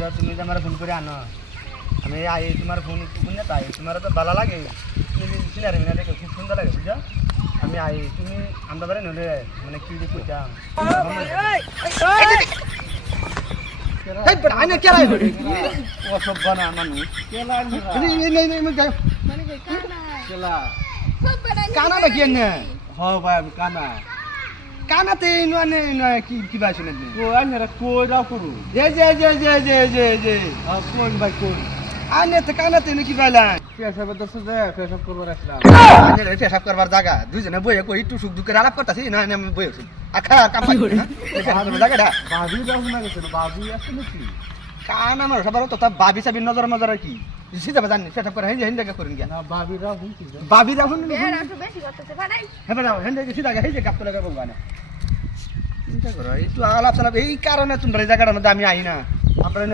বুঝছো তুমি যে আমার ফোন করে আনো আমি আই তোমার ফোন না তাই তোমার তো ভালো লাগে সিনারি মিনা দেখে খুব সুন্দর লাগে বুঝছো আমি আই তুমি আমরা বারে নলে মানে কি যে কইতাম এই বড় আইনে কে লাই ও সব বানা মানুষ কেলা নেই মানে কেলা কানা না কি না হ ভাই কানা কানাতে কি কি বাসি না ও আইনারা কই দাও করু যে কোন ভাই কোন আইনে তো কানাতে কি বাইলা পেশাব দছ দে পেশাব করবার আসলাম আইনে পেশাব করবার জায়গা দুইজনে বইয়ে কই একটু সুখ দুঃখের আলাপ করতাছি না আমি বইছি আখা কাম করি না জায়গাটা বাবি দাও না গেছে বাবি আছে নাকি কান আমার সবার তো বাবি সাবি নজর নজর কি সিধা জানি পেশাব করে হেন জায়গা করেন না বাবি রাহুন এরা তো বেশি করতেছে ভাই হ্যাঁ দাও হেন জায়গা সিধা হেন জায়গা কাপ করে বলবা না চিন্তা করো একটু আলাপ সালাপ এই কারণে তোমরা এই জায়গাটার মধ্যে আমি আই না আপনারা